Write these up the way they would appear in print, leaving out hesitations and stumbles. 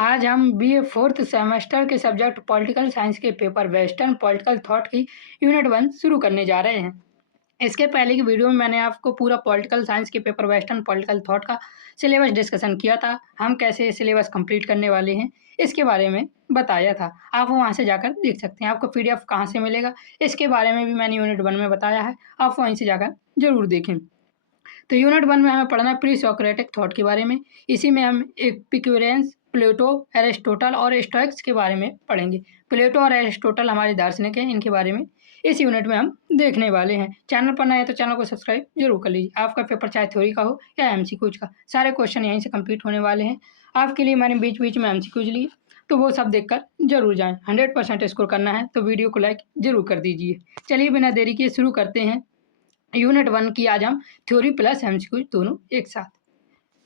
आज हम BA fourth semester के सब्जेक्ट पॉलिटिकल साइंस के पेपर वेस्टर्न पॉलिटिकल थॉट की यूनिट 1 शुरू करने जा रहे हैं। इसके पहले की वीडियो में मैंने आपको पूरा पॉलिटिकल साइंस के पेपर वेस्टर्न पॉलिटिकल थॉट का सिलेबस डिस्कशन किया था। हम कैसे सिलेबस कंप्लीट करने वाले हैं इसके बारे में बताया था। आप वहां से जाकर देख सकते हैं। आपको पीडीएफ कहाँ से मिलेगा इसके बारे में भी मैंने यूनिट 1 में बताया है। आप वहीं से जाकर जरूर देखें। तो यूनिट 1 में हमें पढ़ना है प्री सोक्रेटिक थॉट के बारे में। इसी में हम एपिक्यूरियंस, प्लेटो, एरिस्टोटल और स्टोइक्स के बारे में पढ़ेंगे। प्लेटो और एरिस्टोटल हमारे दार्शनिक हैं, इनके बारे में इस यूनिट में हम देखने वाले हैं। चैनल पर नए हैं तो चैनल को सब्सक्राइब जरूर कर लीजिए। आपका पेपर चाहे थ्योरी का हो या एमसीक्यूज का, सारे क्वेश्चन यहीं से कंप्लीट होने वाले हैं। आपके लिए मैंने बीच बीच में एमसीक्यूज लिए, तो वो सब देखकर जरूर जाएं। 100% स्कोर करना है तो वीडियो को लाइक जरूर कर दीजिए। चलिए बिना देरी किए शुरू करते हैं यूनिट 1 की। आज हम थ्योरी प्लस एमसीक्यूज दोनों एक साथ।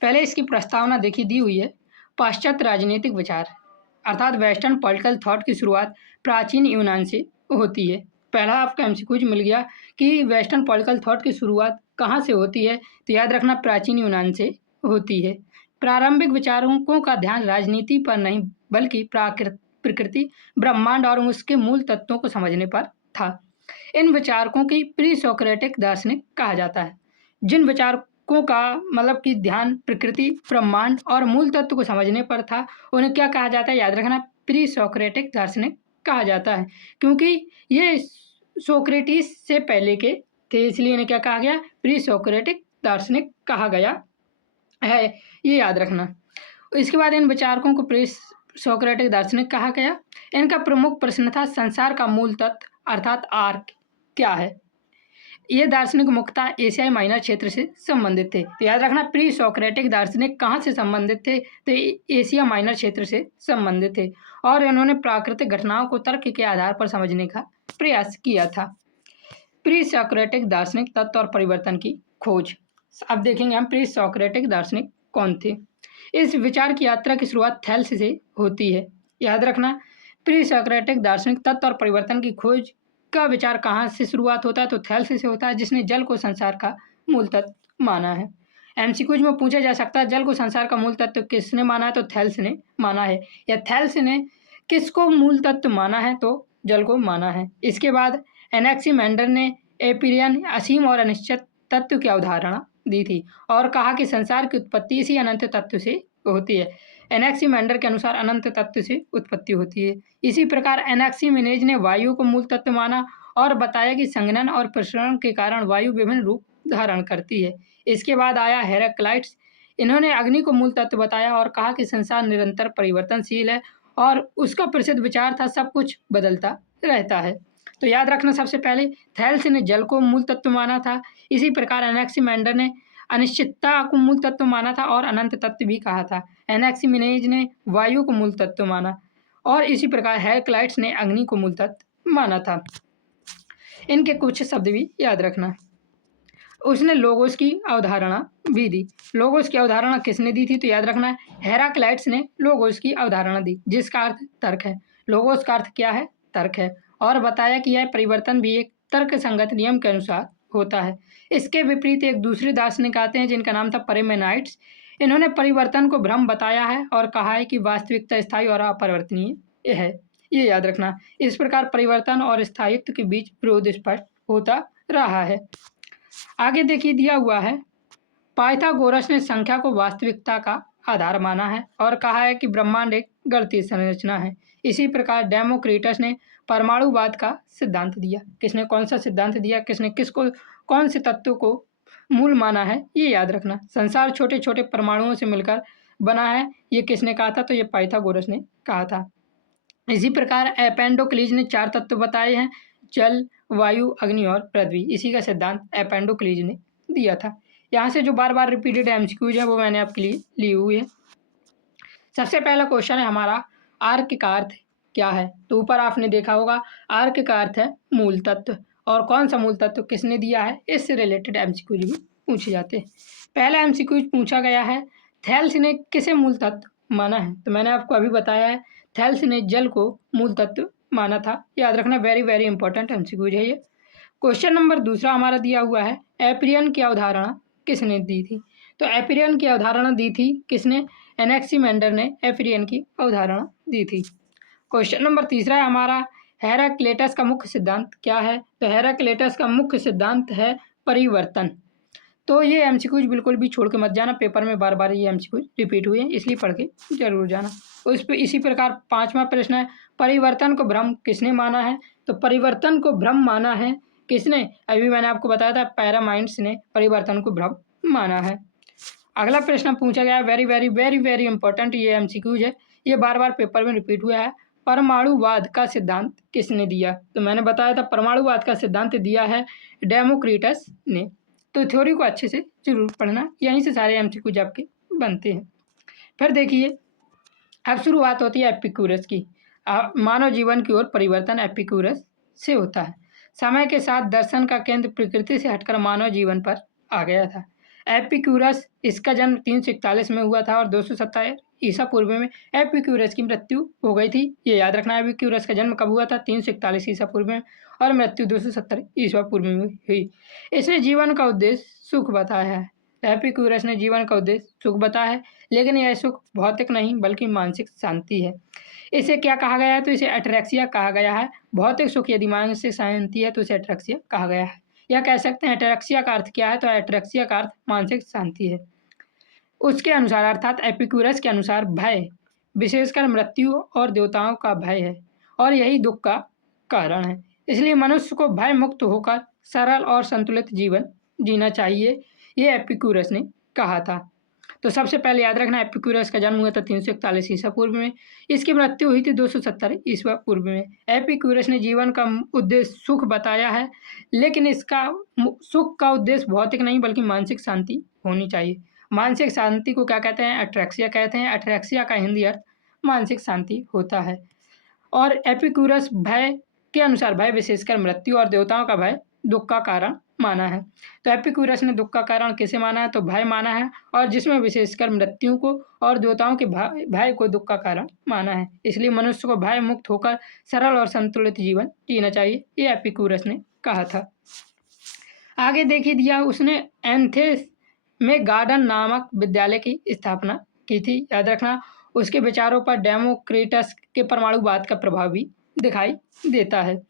पहले इसकी प्रस्तावना देखिए, दी हुई है। पाश्चात्य राजनीतिक विचार अर्थात वेस्टर्न पॉलिटिकल थॉट की शुरुआत प्राचीन यूनान से होती है। पहला आपका एमसीक्यूज मिल गया कि वेस्टर्न पॉलिटिकल थॉट की शुरुआत कहाँ से होती है, तो याद रखना प्राचीन यूनान से होती है। प्रारंभिक विचारकों का ध्यान राजनीति पर नहीं बल्कि प्रकृति, ब्रह्मांड और उसके मूल तत्वों को समझने पर था। इन विचारकों की प्री सोक्रेटिक दार्शनिक कहा जाता है। जिन विचारकों का मतलब कि ध्यान प्रकृति, ब्रह्मांड और मूल तत्व को समझने पर था, उन्हें क्या कहा जाता है, याद रखना प्री सोक्रेटिक दार्शनिक कहा जाता है। क्योंकि ये सोक्रेटिस से पहले के थे, इसलिए इन्हें क्या कहा गया, प्री सोक्रेटिक दार्शनिक कहा गया है, ये याद रखना। इसके बाद इन विचारकों को प्री सोक्रेटिक दार्शनिक कहा गया। इनका प्रमुख प्रश्न था संसार का मूल तत्व अर्थात आर्क क्या है। ये दार्शनिक मुख्यतः एशियाई माइनर क्षेत्र से संबंधित थे। तो याद रखना प्री सोक्रेटिक दार्शनिक कहाँ से संबंधित थे, तो एशिया माइनर क्षेत्र से संबंधित थे और इन्होंने प्राकृतिक घटनाओं को तर्क के आधार पर समझने का प्रयास किया था। प्री सोक्रेटिक दार्शनिक तत्व और परिवर्तन की खोज। अब देखेंगे हम प्री सोक्रेटिक दार्शनिक कौन थे। इस विचार की यात्रा की शुरुआत थेल्स से होती है। याद रखना प्री सोक्रेटिक दार्शनिक तत्व और परिवर्तन की खोज का विचार कहाँ से शुरुआत होता है, तो थेल्स से होता है, जिसने जल को संसार का मूल तत्व माना है। एमसीक्यूज में पूछा जा सकता है जल को संसार का मूल तत्व किसने माना है, तो थेल्स ने माना है। या थेल्स ने किसको मूल तत्व माना है, तो जल को माना है। इसके बाद एनेक्सिमेंडर ने एपिरियन, असीम और अनिश्चित तत्व की अवधारणा दी थी और कहा कि संसार की उत्पत्ति इसी अनंत तत्व से होती है। एनेक्सिमेंडर के अनुसार अनंत तत्व से उत्पत्ति होती है। इसी प्रकार एनेक्सिमेनेज ने वायु को मूल तत्व माना और बताया कि संघनन और प्रसरण के कारण वायु विभिन्न रूप धारण करती है। इसके बाद आया हेराक्लाइट्स। इन्होंने अग्नि को मूल तत्व बताया और कहा कि संसार निरंतर परिवर्तनशील है और उसका प्रसिद्ध विचार था सब कुछ बदलता रहता है। तो याद रखना सबसे पहले थेल्स ने जल को मूल तत्व माना था। इसी प्रकार एनेक्सिमेंडर ने अनिश्चितता को मूल तत्व माना था और अनंत तत्व भी कहा था। एनेक्सिमेनेज ने वायु को मूल तत्व माना और इसी प्रकार हेराक्लाइट्स ने अग्नि को मूल तत्व माना था। इनके कुछ शब्द भी याद रखना। उसने लोगोस की अवधारणा भी दी। लोगोस की अवधारणा किसने दी थी, तो याद रखना हेराक्लाइट्स ने लोगोस की अवधारणा दी, जिसका अर्थ तर्क है। लोगोस का अर्थ क्या है, तर्क है, और बताया कि यह परिवर्तन भी एक तर्क संगत नियम के अनुसार होता है। इसके विपरीत एक दूसरे दार्शनिक आते हैं जिनका नाम था पारमेनाइड्स। इन्होंने परिवर्तन को भ्रम बताया है और कहा है कि वास्तविकता स्थायी और अपरिवर्तनीय है, ये याद रखना। इस प्रकार परिवर्तन और स्थायित्व के बीच विरोध स्पष्ट होता रहा है। आगे देखिए दिया हुआ है, पाइथागोरस ने संख्या को वास्तविकता का आधार माना है और कहा है कि ब्रह्मांड एक गणितीय संरचना है। इसी प्रकार डेमोक्रिटस ने परमाणुवाद का सिद्धांत दिया। किसने कौन सा सिद्धांत दिया, किसने किसको कौन से तत्व को मूल माना है, ये याद रखना। संसार छोटे छोटे परमाणुओं से मिलकर बना है, ये किसने कहा था, तो ये पाइथागोरस ने कहा था। इसी प्रकार एपेंडोक्लीज ने 4 तत्व बताए हैं, जल, वायु, अग्नि और पृथ्वी। इसी का सिद्धांत एपेंडोक्लीज ने दिया था। यहाँ से जो बार बार रिपीटेड एमसीक्यूज है वो मैंने आपके लिए ली हुई है। सबसे पहला क्वेश्चन है हमारा, आर्क का अर्थ क्या है। तो ऊपर आपने देखा होगा आर्क का अर्थ है मूल तत्व, और कौन सा मूल तत्व किसने दिया है, इससे रिलेटेड एमसीक्यूज भी पूछे जाते हैं। पहला एमसीक्यूज पूछा गया है, थेल्स ने किसे मूल तत्व माना है। तो मैंने आपको अभी बताया है थेल्स ने जल को मूल तत्व माना था, याद रखना। वेरी वेरी इंपॉर्टेंट एमसीक्यूज है ये। क्वेश्चन नंबर दूसरा हमारा दिया हुआ है, एपिरियन की अवधारणा किसने दी थी। तो एपिरियन की अवधारणा दी थी किसने, एनेक्सीमेंडर ने एफिरियन की अवधारणा दी थी। क्वेश्चन नंबर तीसरा है हमारा, हेराक्लेटस का मुख्य सिद्धांत क्या है? तो हेराक्लेटस का मुख्य सिद्धांत है परिवर्तन। तो ये एमसीक्यूज बिल्कुल भी छोड़ के मत जाना, पेपर में बार बार ये एमसीक्यूज रिपीट हुए हैं, इसलिए पढ़ के जरूर जाना। उस पर इसी प्रकार पांचवा प्रश्न है, परिवर्तन को भ्रम किसने माना है? तो परिवर्तन को भ्रम माना है किसने? अभी मैंने आपको बताया था, पैरामाइंड्स ने परिवर्तन को भ्रम माना है। अगला प्रश्न पूछा गया है, very very very very important, ये एमसीक्यूज है, ये बार बार पेपर में रिपीट हुआ है। परमाणुवाद का सिद्धांत किसने दिया? तो मैंने बताया था परमाणुवाद का सिद्धांत दिया है डेमोक्रिटस ने। तो थ्योरी को अच्छे से जरूर पढ़ना, यहीं से सारे एमसीक्यूज आपके बनते हैं। फिर देखिए, अब शुरुआत होती है एपिक्यूरस की। मानव जीवन की ओर परिवर्तन एपिक्यूरस से होता है। समय के साथ दर्शन का केंद्र प्रकृति से हटकर मानव जीवन पर आ गया था। एपिक्यूरस, इसका जन्म 341 में हुआ था और 270 ईसा पूर्व में एपिक्यूरस की मृत्यु हो गई थी। ये याद रखना, एपिक्यूरस का जन्म कब हुआ था? 341 ईसा पूर्व में, और मृत्यु 270 ईसा पूर्व में हुई। इसने जीवन का उद्देश्य सुख बताया है। एपिक्यूरस ने जीवन का उद्देश्य सुख बताया है, लेकिन यह सुख भौतिक नहीं बल्कि मानसिक शांति है। इसे क्या कहा गया है? तो इसे एट्रैक्सिया कहा गया है। भौतिक सुख यदि मानसिक शांति है तो इसे एट्रैक्सिया कहा गया है। या कह सकते हैं एट्रैक्सिया का अर्थ क्या है? तो एट्रैक्सिया का अर्थ मानसिक शांति है। उसके अनुसार, अर्थात एपिक्यूरस के अनुसार, भय विशेषकर मृत्यु और देवताओं का भय है और यही दुख का कारण है। इसलिए मनुष्य को भय मुक्त होकर सरल और संतुलित जीवन जीना चाहिए, ये एपिक्यूरस ने कहा था। तो सबसे पहले याद रखना, एपिक्यूरस का जन्म हुआ था 341 ईसा पूर्व में, इसकी मृत्यु हुई थी 270 ईसा पूर्व में। एपिक्यूरस ने जीवन का उद्देश्य सुख बताया है, लेकिन इसका सुख का उद्देश्य भौतिक नहीं बल्कि मानसिक शांति होनी चाहिए। मानसिक शांति को क्या कहते हैं? एट्रैक्सिया कहते हैं। एट्रैक्सिया का हिंदी अर्थ मानसिक शांति होता है। और एपिक्यूरस भय के अनुसार, भय विशेषकर मृत्यु और देवताओं का भय दुख का कारण माना है। तो एपिक्यूरस ने दुख का कारण किसे माना है? तो भय माना है, और जिसमें विशेषकर मृत्यु को और देवताओं के भय को दुख का कारण माना है। इसलिए मनुष्य को भय मुक्त होकर सरल और संतुलित जीवन जीना चाहिए, ये एपिक्यूरस ने कहा था। आगे देखिए दिया, उसने एथेंस में गार्डन नामक विद्यालय की स्थापना की थी। याद रखना, उसके विचारों पर डेमोक्रिटस के परमाणुवाद का प्रभाव भी दिखाई देता है।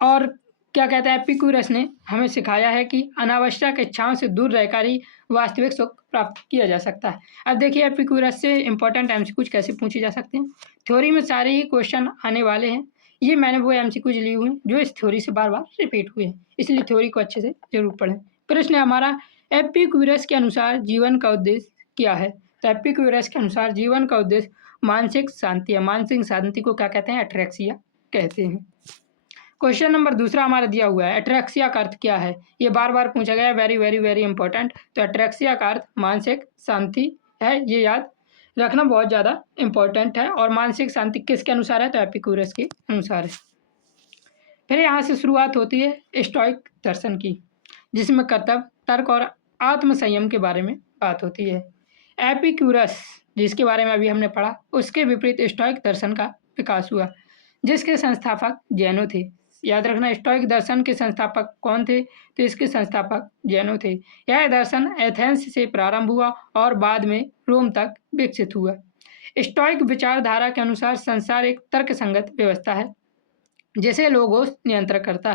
और क्या कहता है, एपिक्यूरस ने हमें सिखाया है कि अनावश्यक इच्छाओं से दूर रहकर ही वास्तविक सुख प्राप्त किया जा सकता है। अब देखिए, एपिक्यूरस से इंपॉर्टेंट एमसीक्यूज कैसे पूछे जा सकते हैं। थ्योरी में सारे ही क्वेश्चन आने वाले हैं। ये मैंने वो एमसीक्यूज लिए हुए हैं जो इस थ्योरी से बार बार रिपीट हुए हैं, इसलिए थ्योरी को अच्छे से जरूर पढ़ें। प्रश्न है हमारा, एपिक्यूरस के अनुसार जीवन का उद्देश्य क्या है? तो एपिक्यूरस के अनुसार जीवन का उद्देश्य मानसिक शांति है। मानसिक शांति को क्या कहते हैं? एट्रैक्सिया कहते हैं। क्वेश्चन नंबर दूसरा हमारा दिया हुआ है, एट्रैक्सिया का अर्थ क्या है? ये बार बार पूछा गया है, वेरी वेरी वेरी इंपॉर्टेंट। तो एट्रैक्सिया का अर्थ मानसिक शांति है, ये याद रखना बहुत ज़्यादा इंपॉर्टेंट है। और मानसिक शांति किसके अनुसार है? तो एपिक्यूरस के अनुसार है। फिर यहाँ से शुरुआत होती है स्टोइक दर्शन की, जिसमें कर्तव्य, तर्क और आत्मसंयम के बारे में बात होती है। एपिक्यूरस, जिसके बारे में अभी हमने पढ़ा, उसके विपरीत स्टोइक दर्शन का विकास हुआ, जिसके संस्थापक जैनों थे। याद रखना, स्टोइक दर्शन के संस्थापक कौन थे? तो इसके संस्थापक जैनों थे। यह दर्शन एथेंस से प्रारंभ हुआ और बाद में रोम तक विकसित हुआ। स्टोइक विचारधारा के अनुसार संसार एक तर्कसंगत व्यवस्था है जिसे लोगोस नियंत्रित करता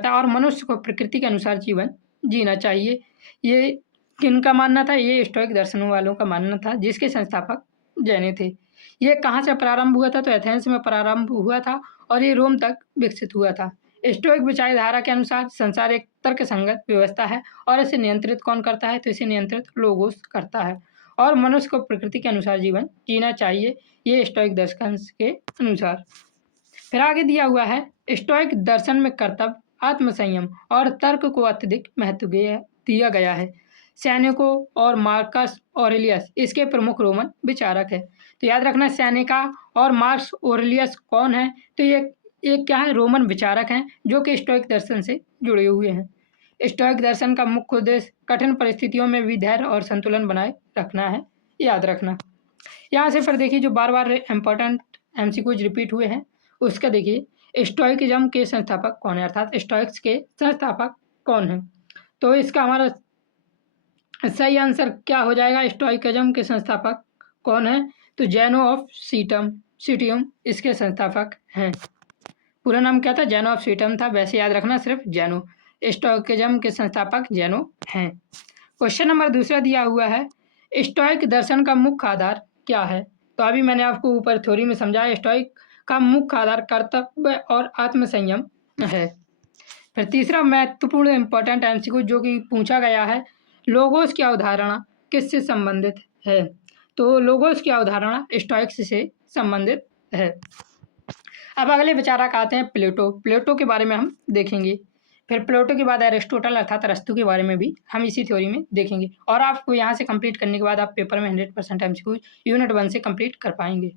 है और मनुष्य को प्रकृति के अनुसार जीवन जीना चाहिए। ये किनका मानना था? ये स्टोइक दर्शन वालों का मानना था, जिसके संस्थापक जैन थे। ये कहाँ से प्रारंभ हुआ था? तो एथेंस में प्रारंभ हुआ था और ये रोम तक विकसित हुआ था। स्टोइक विचारधारा के अनुसार संसार एक तर्कसंगत व्यवस्था है और इसे नियंत्रित कौन करता है? तो इसे नियंत्रित लोगोस करता है और मनुष्य को प्रकृति के अनुसार जीवन जीना चाहिए, ये स्टोइक दर्शन के अनुसार। फिर आगे दिया हुआ है, स्टोइक दर्शन में कर्तव्य, आत्मसंयम और तर्क को अत्यधिक महत्व दिया गया है। सैनिको और मार्कस ऑरेलियस इसके प्रमुख रोमन विचारक है। तो याद रखना, सेनेका और मार्कस ऑरेलियस कौन है? तो ये क्या है? रोमन विचारक हैं जो कि स्टोइक दर्शन से जुड़े हुए हैं। स्टोइक दर्शन का मुख्य उद्देश्य कठिन परिस्थितियों में भी धैर्य और संतुलन बनाए रखना है, याद रखना। यहाँ से फिर देखिए, जो बार बार इंपॉर्टेंट एमसीक्यूज रिपीट हुए हैं उसका देखिए, स्टोइकिज्म के संस्थापक कौन है, अर्थात स्टोइक्स के संस्थापक कौन है? तो इसका हमारा सही आंसर क्या हो जाएगा? स्टोइकिज्म के संस्थापक कौन है? तो जेनो ऑफ सिटियम इसके संस्थापक हैं। पूरा नाम क्या था? जेनो ऑफ सिटियम था, वैसे याद रखना सिर्फ जेनो। स्टोइकिज्म के संस्थापक जेनो हैं। क्वेश्चन नंबर दूसरा दिया हुआ है, स्टोइक दर्शन का मुख्य आधार क्या है? तो अभी मैंने आपको ऊपर थ्योरी में समझाया, स्टोइक का मुख्य आधार कर्तव्य और आत्मसंयम है। फिर तीसरा महत्वपूर्ण इंपॉर्टेंट एमसीक्यू जो कि पूछा गया है, लोगोस की अवधारणा किससे संबंधित है? तो लोगोस की अवधारणा स्टोइक्स से संबंधित है। अब अगले विचारक आते हैं प्लेटो। प्लेटो के बारे में हम देखेंगे। फिर प्लेटो के बाद एरिस्टोटल अर्थात अरस्तू के बारे में भी हम इसी थ्योरी में देखेंगे। और आपको यहाँ से कंप्लीट करने के बाद आप पेपर में 100% एमसीक्यू यूनिट 1 से कंप्लीट कर पाएंगे।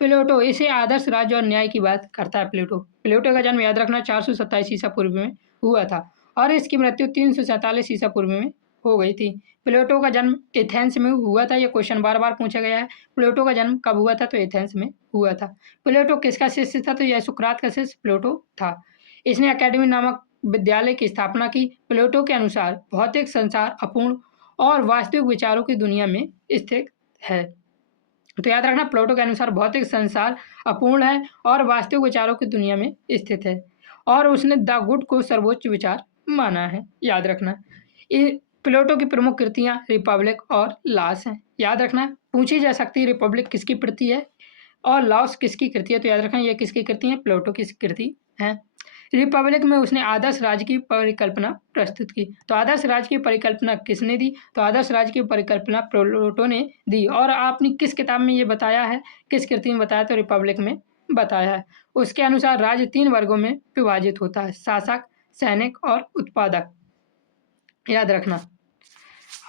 प्लेटो इसे आदर्श राज्य और न्याय की बात करता है। प्लेटो प्लेटो का जन्म याद रखना 427 ईसा पूर्व में हुआ था और इसकी मृत्यु 347 ईसा पूर्व में हो गई थी। प्लेटो का जन्म एथेंस में हुआ था। यह क्वेश्चन बार बार पूछा गया है, प्लेटो का जन्म कब हुआ था? तो एथेंस में हुआ था। प्लेटो किसका शिष्य था? तो यह सुकरात का शिष्य प्लेटो था। इसने अकेडमी नामक विद्यालय की स्थापना की। प्लेटो के अनुसार भौतिक संसार अपूर्ण और वास्तविक विचारों की दुनिया में स्थित है। तो याद रखना, प्लेटो के अनुसार भौतिक संसार अपूर्ण है और वास्तविक विचारों की दुनिया में स्थित है और उसने द गुड को सर्वोच्च विचार माना है। याद रखना, प्लेटो की प्रमुख कृतियां रिपब्लिक और लॉस हैं। याद रखना, पूछी जा सकती है रिपब्लिक किसकी कृति है और लॉस किसकी कृति है? तो याद रखना, ये किसकी कृति है? प्लेटो की कृति है। रिपब्लिक में उसने आदर्श राज्य की परिकल्पना प्रस्तुत की। तो आदर्श राज्य की परिकल्पना किसने दी? तो आदर्श राज्य की परिकल्पना प्लेटो ने दी। और आपने किस किताब में ये बताया है, किस कृति में बताया? तो रिपब्लिक में बताया है। उसके अनुसार राज्य 3 वर्गों में विभाजित होता है, शासक, सैनिक और उत्पादक। याद रखना।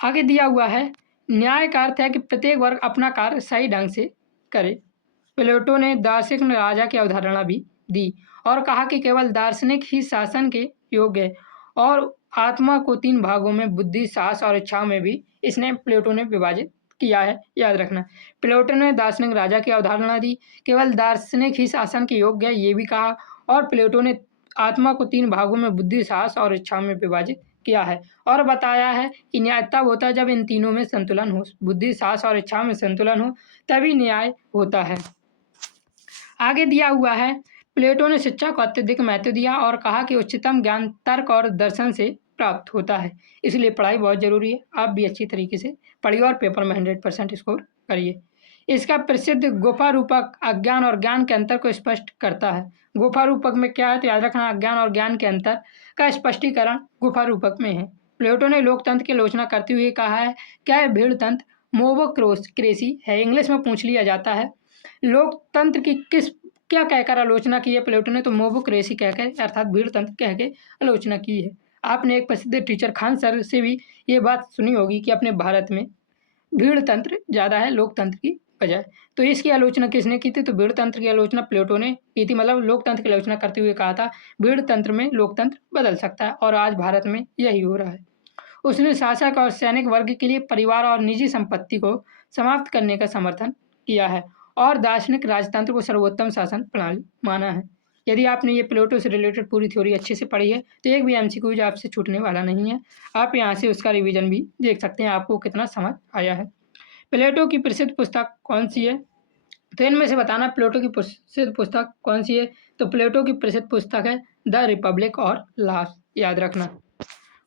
आगे दिया हुआ है, न्याय का अर्थ है कि प्रत्येक वर्ग अपना कार्य सही ढंग से करे। प्लेटो ने दार्शनिक राजा की अवधारणा भी दी और कहा कि केवल दार्शनिक ही शासन के योग्य है। और आत्मा को 3 भागों में बुद्धि, साहस और इच्छाओं में भी इसने प्लेटो ने विभाजित किया है। याद रखना, प्लेटो ने दार्शनिक राजा की अवधारणा दी, केवल दार्शनिक ही शासन के योग्य है ये भी कहा, और प्लेटो ने आत्मा को 3 भागों में बुद्धि, साहस और इच्छाओं में विभाजित किया है और बताया है कि न्याय तब होता है जब इन तीनों में संतुलन हो, बुद्धि, साहस और इच्छाओं में संतुलन हो, तभी न्याय होता है। आगे दिया हुआ है, प्लेटो ने शिक्षा को अत्यधिक महत्व दिया और कहा कि उच्चतम ज्ञान तर्क और दर्शन से प्राप्त होता है, इसलिए पढ़ाई बहुत जरूरी है। आप भी अच्छी तरीके से पढ़िए और पेपर में 100% स्कोर करिए। इसका प्रसिद्ध गुफा रूपक अज्ञान और ज्ञान के अंतर को स्पष्ट करता है। गुफा रूपक में क्या है? तो याद रखना, अज्ञान और ज्ञान के अंतर का स्पष्टीकरण गुफा रूपक में है। प्लेटो ने लोकतंत्र की आलोचना करते हुए कहा है, क्या है भीड़ तंत्र मोबोक्रेसी है? इंग्लिश में पूछ लिया जाता है। लोकतंत्र की क्या कहकर आलोचना की है प्लेटो ने? तो मोबोक्रेसी कहकर अर्थात भीड़ तंत्र कह के आलोचना की है। आपने एक प्रसिद्ध टीचर खान सर से भी ये बात सुनी होगी कि अपने भारत में भीड़ तंत्र ज़्यादा है लोकतंत्र की बजाय। तो इसकी आलोचना किसने की थी? तो भीड़ तंत्र की आलोचना प्लेटो ने की थी। मतलब लोकतंत्र की आलोचना करते हुए कहा था भीड़ तंत्र में लोकतंत्र बदल सकता है और आज भारत में यही हो रहा है। उसने शासक और सैनिक वर्ग के लिए परिवार और निजी संपत्ति को समाप्त करने का समर्थन किया है और दार्शनिक राजतंत्र को सर्वोत्तम शासन प्रणाली माना है। यदि आपने ये प्लेटो से रिलेटेड पूरी थ्योरी अच्छे से पढ़ी है तो एक भी एमसीक्यू आपसे छूटने वाला नहीं है। आप यहाँ से उसका रिवीजन भी देख सकते हैं, आपको कितना समझ आया है। प्लेटो की प्रसिद्ध पुस्तक कौन सी है? तो इनमें से बताना प्लेटो की प्रसिद्ध पुस्तक कौन सी है? तो प्लेटो की प्रसिद्ध पुस्तक है द रिपब्लिक और लॉस। याद रखना।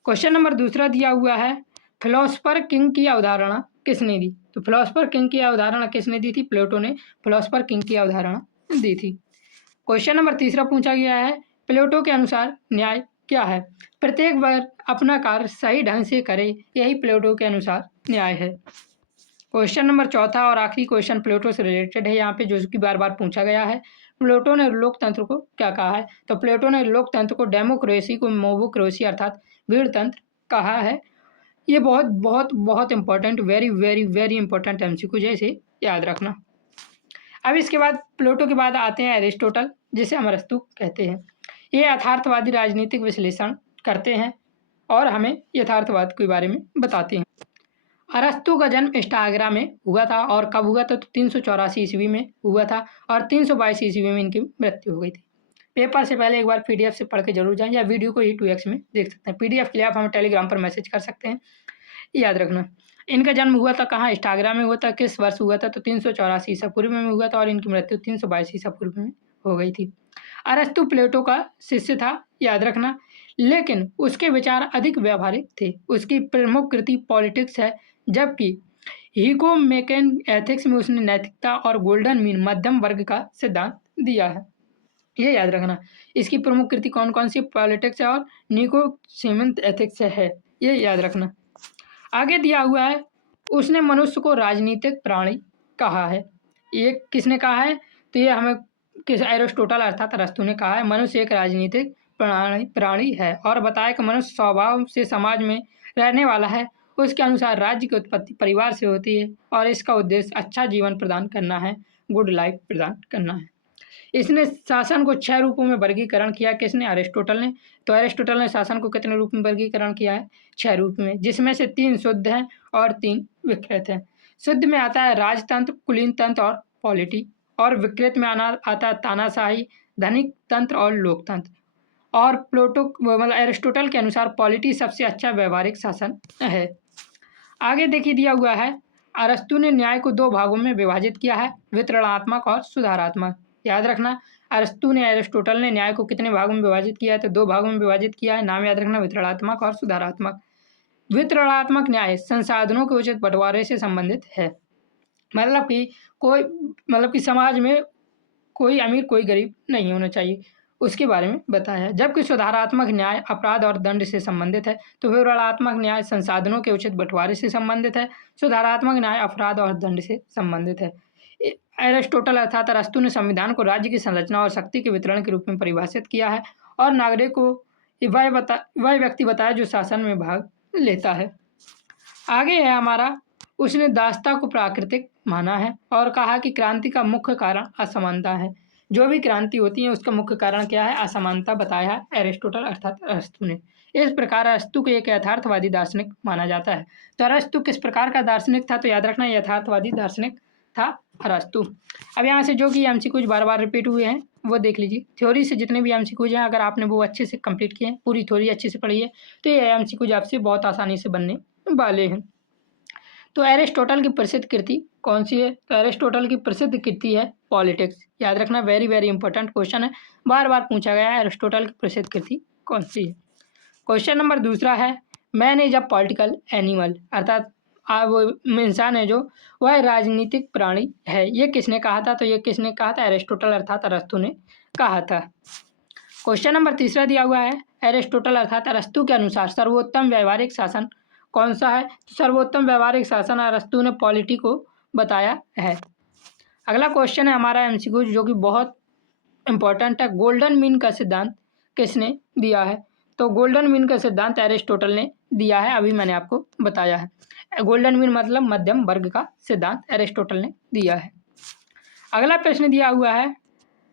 क्वेश्चन नंबर दूसरा दिया हुआ है, फिलोसफर किंग की अवधारणा किसने दी? तो फिलोसफर किंग की अवधारणा किसने दी थी? प्लेटो ने फिलोसफर किंग की अवधारणा दी थी। क्वेश्चन नंबर तीसरा पूछा गया है, प्लेटो के अनुसार न्याय क्या है? प्रत्येक वर्ग अपना कार्य सही ढंग से करे, यही प्लेटो के अनुसार न्याय है। क्वेश्चन नंबर चौथा और आखिरी क्वेश्चन प्लेटो से रिलेटेड है यहाँ पे, जो कि बार बार पूछा गया है। प्लेटो ने लोकतंत्र को क्या कहा है? तो प्लेटो ने लोकतंत्र को डेमोक्रेसी को मोबोक्रेसी अर्थात भीड़ तंत्र कहा है। ये बहुत बहुत बहुत important, very very very important MCQ है, इसे याद रखना। अब इसके बाद प्लेटो के बाद आते हैं एरिस्टोटल, जिसे हम अरस्तु कहते हैं। ये यथार्थवादी राजनीतिक विश्लेषण करते हैं और हमें यथार्थवाद के बारे में बताते हैं। अरस्तु का जन्म स्टागरा में हुआ था और कब हुआ था? तो 384 ईस्वी में हुआ था और 322 ईस्वी में इनकी मृत्यु हो गई थी। पेपर से पहले एक बार पीडीएफ से पढ़ के जरूर जाएं या वीडियो को ही 2x में देख सकते हैं। पीडीएफ के लिए आप हमें टेलीग्राम पर मैसेज कर सकते हैं। याद रखना। इनका जन्म हुआ था कहाँ? स्टागरा में हुआ था। किस वर्ष हुआ था? तो 384 ईसा पूर्व में हुआ था और इनकी मृत्यु 322 ईसा पूर्व में हो गई थी। अरस्तु प्लेटो का शिष्य था, याद रखना, लेकिन उसके विचार अधिक व्यावहारिक थे। उसकी प्रमुख कृति पॉलिटिक्स है, जबकि निकोमेकियन एथिक्स में उसने नैतिकता और गोल्डन मीन मध्यम वर्ग का सिद्धांत दिया है। ये याद रखना। इसकी प्रमुख कृति कौन कौन सी? पॉलिटिक्स है और निकोमेकियन एथिक्स है, ये याद रखना। आगे दिया हुआ है, उसने मनुष्य को राजनीतिक प्राणी कहा है। ये किसने कहा है? तो ये हमें एरिस्टोटल अर्थात अरस्तु ने कहा है, मनुष्य एक राजनीतिक प्राणी है, और बताया कि मनुष्य स्वभाव से समाज में रहने वाला है। उसके अनुसार राज्य की उत्पत्ति परिवार से होती है और इसका उद्देश्य अच्छा जीवन प्रदान करना है, गुड लाइफ प्रदान करना है। इसने शासन को 6 रूपों में वर्गीकरण किया। किसने? अरिस्टोटल ने। तो अरिस्टोटल ने शासन को कितने रूप में वर्गीकरण किया है? 6 रूप में, जिसमें से 3 शुद्ध हैं और 3 विकृत हैं। शुद्ध में आता है राजतंत्र, कुलीन तंत्र और पॉलिटी, और विकृत में आता है तानाशाही, धनिक तंत्र और लोकतंत्र। और प्लेटो मतलब एरिस्टोटल के अनुसार पॉलिटी सबसे अच्छा व्यवहारिक शासन है। आगे देखिए दिया हुआ है, अरस्तु ने न्याय को 2 भागों में विभाजित किया है, वितरणात्मक और सुधारात्मक। याद रखना, अरस्तु ने एरिस्टोटल ने न्याय को कितने भागों में विभाजित किया है? तो 2 भागों में विभाजित किया है। नाम याद रखना, वितरणात्मक और सुधारात्मक। वितरणात्मक न्याय संसाधनों के उचित बंटवारे से संबंधित है, मतलब कि समाज में कोई अमीर कोई गरीब नहीं होना चाहिए, उसके बारे में बताया है। जबकि सुधारात्मक न्याय अपराध और दंड से संबंधित है। तो विवरणात्मक न्याय संसाधनों के उचित बंटवारे से संबंधित है, सुधारात्मक न्याय अपराध और दंड से संबंधित है। एरिस्टोटल अर्थात अरस्तु ने संविधान को राज्य की संरचना और शक्ति के वितरण के रूप में परिभाषित किया है, और नागरिक को वह व्यक्ति बताया जो शासन में भाग लेता है। आगे है हमारा, उसने दासता को प्राकृतिक माना है और कहा कि क्रांति का मुख्य कारण असमानता है। जो भी क्रांति होती है उसका मुख्य कारण क्या है? असमानता बताया है एरिस्टोटल अर्थात अरस्तु ने। इस प्रकार अरस्तु को एक यथार्थवादी दार्शनिक माना जाता है। तो अरस्तु किस प्रकार का दार्शनिक था? तो याद रखना, यथार्थवादी दार्शनिक था अरस्तु। अब यहाँ से जो कि एमसीक्यूज बार बार रिपीट हुए हैं वो देख लीजिए। थ्योरी से जितने भी एमसीक्यूज हैं, अगर आपने वो अच्छे से कंप्लीट किए हैं, पूरी थ्योरी अच्छे से पढ़ी है, तो ये एमसीक्यूज आपसे बहुत आसानी से बनने वाले हैं। तो एरिस्टोटल की प्रसिद्ध कृति कौन सी है? तो एरिस्टोटल की प्रसिद्ध कृति है पॉलिटिक्स। याद रखना, वेरी वेरी इंपॉर्टेंट क्वेश्चन है, बार बार पूछा गया है, एरिस्टोटल की प्रसिद्ध कृति कौन सी है। क्वेश्चन नंबर दूसरा है, man is a political animal, अर्थात वो इंसान है जो वह राजनीतिक प्राणी है। ये किसने कहा था? तो ये किसने कहा था? एरिस्टोटल अर्थात अरस्तु ने कहा था। क्वेश्चन नंबर तीसरा दिया हुआ है, एरिस्टोटल अर्थात अरस्तु के अनुसार सर्वोत्तम व्यवहारिक शासन कौन सा है? तो सर्वोत्तम व्यवहारिक शासन अरस्तु ने पॉलिटी को बताया है। अगला क्वेश्चन है हमारा एमसीक्यू जो कि बहुत इंपॉर्टेंट है, गोल्डन मीन का सिद्धांत किसने दिया है? तो गोल्डन मीन का सिद्धांत एरिस्टोटल ने दिया है, अभी मैंने आपको बताया है। गोल्डन मीन मतलब मध्यम वर्ग का सिद्धांत एरिस्टोटल ने दिया है। अगला प्रश्न दिया हुआ है,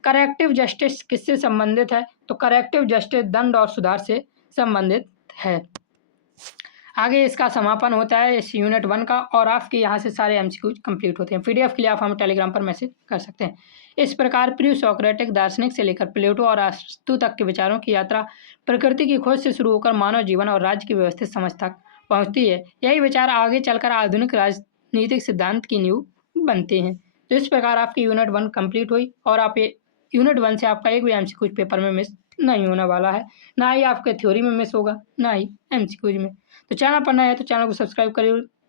करेक्टिव जस्टिस किससे संबंधित है? तो करेक्टिव जस्टिस दंड और सुधार से संबंधित है। आगे इसका समापन होता है इस यूनिट 1 का, और आपके यहाँ से सारे एमसीक्यूज कंप्लीट होते हैं। पीडीएफ के लिए आप हमें टेलीग्राम पर मैसेज कर सकते हैं। इस प्रकार प्री सोक्रेटिक दार्शनिक से लेकर प्लेटो और अरस्तु तक के विचारों की यात्रा प्रकृति की खोज से शुरू होकर मानव जीवन और राज्य की व्यवस्थित समझ तक पहुँचती है। यही विचार आगे चलकर आधुनिक राजनीतिक सिद्धांत की नींव बनते हैं। तो इस प्रकार आपकी यूनिट 1 कंप्लीट हुई, और आप यूनिट 1 से आपका एक भी एमसीक्यूज पेपर में मिस नहीं होने वाला है, ना ही आपके थ्योरी में मिस होगा, ना ही एमसीक्यूज में। तो चैनल पर नया है तो चैनल को सब्सक्राइब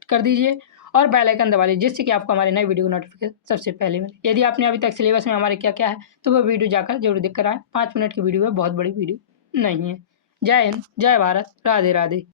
कर दीजिए और बेल आइकन दबा लीजिए, जिससे कि आपको हमारी नई वीडियो को नोटिफिकेशन सबसे पहले मिले। यदि आपने अभी तक सिलेबस में हमारे क्या क्या है तो वो वीडियो जाकर जरूर देख कर आए। 5 मिनट की वीडियो है, बहुत बड़ी वीडियो नहीं है। जय हिंद, जय भारत, राधे राधे।